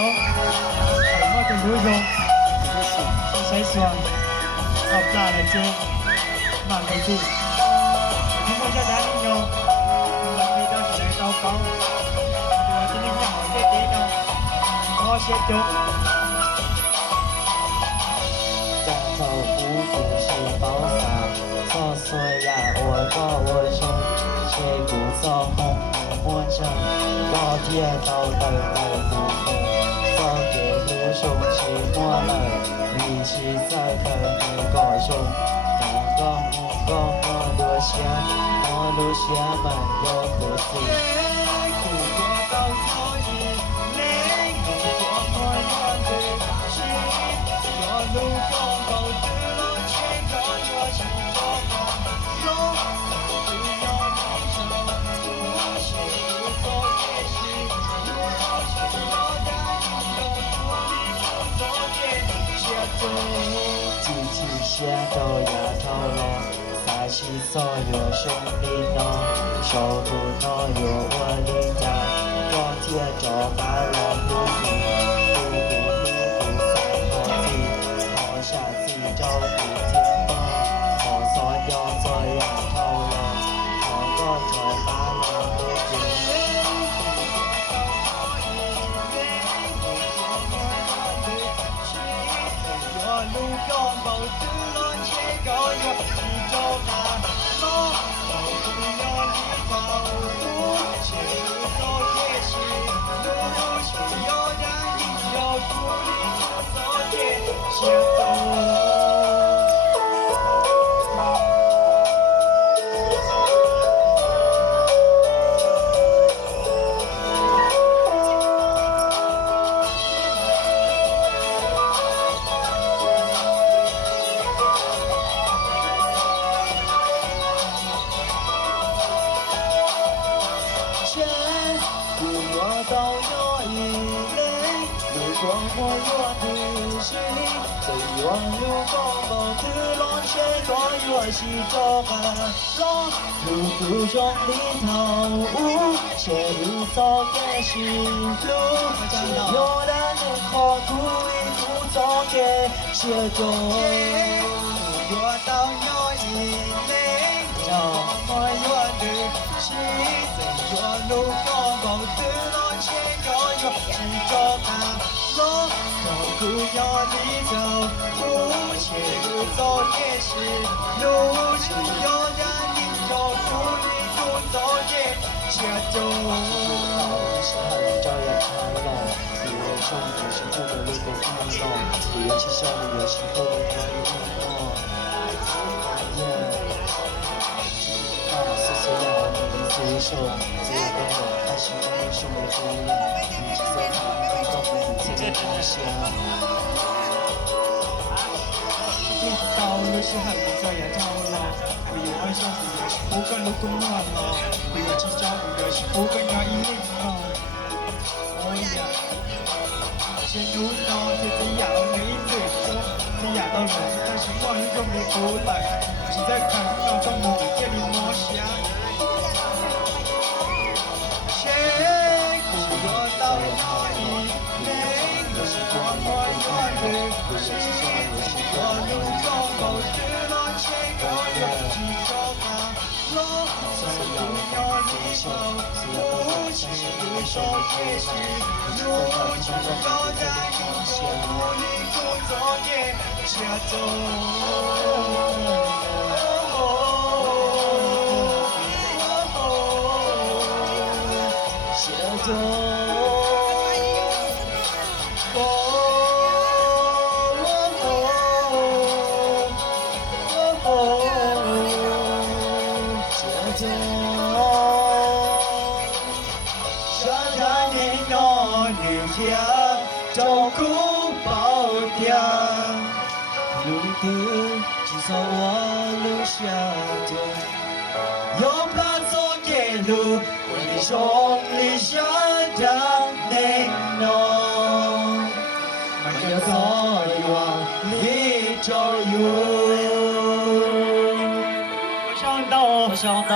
係我哋會用洗爽合大嚟接慢嚟啲，咁我一陣用能力到時嚟到講，我今天講這啲呢，我先讀。江州五谷是宝藏，琐碎呀，我把我胸，谁不造红魔掌，高铁到等来不空，早给路上去摸了，力气再看你高雄，刚我落下，我落下满有苦心。机器下都牙套咯，三七所有兄弟喏，手不喏有我领导，高铁找把老路三好下自找不听话，好所要做牙套咯，好个找把老路路光暴子乱切高热，宇宙大罗，不要你跑路，切路走也是路，需要人一要鼓励不走也先走。我到有一类，路光我有的心，最远有光芒的浪线，我有是这个浪，路途中的头雾，且路走的是路，有人能靠苦一苦走的写中。我到有一类，我有的心，最远路光芒的。是这大路，路要你走，不切路走也是路，只有人你走，不你不走也接走。是很招人看了，有人说你是不能路过看了，有人气笑你有时候可以看我。思想要你接受，只有光荣开始光荣是我主人。道路是很多也道路，不要爱上不要是不跟路公乱了，不要计较不要是不跟要一定了。哦呀，前路呢，这只要你最终，你压到人，但是我用力不来，只在看到中午这里摸下。谁不要到哪里？照顾保养，路途至少我留下的，有怕走给路，为你兄弟相当内容，没有早已往里走有。我想到。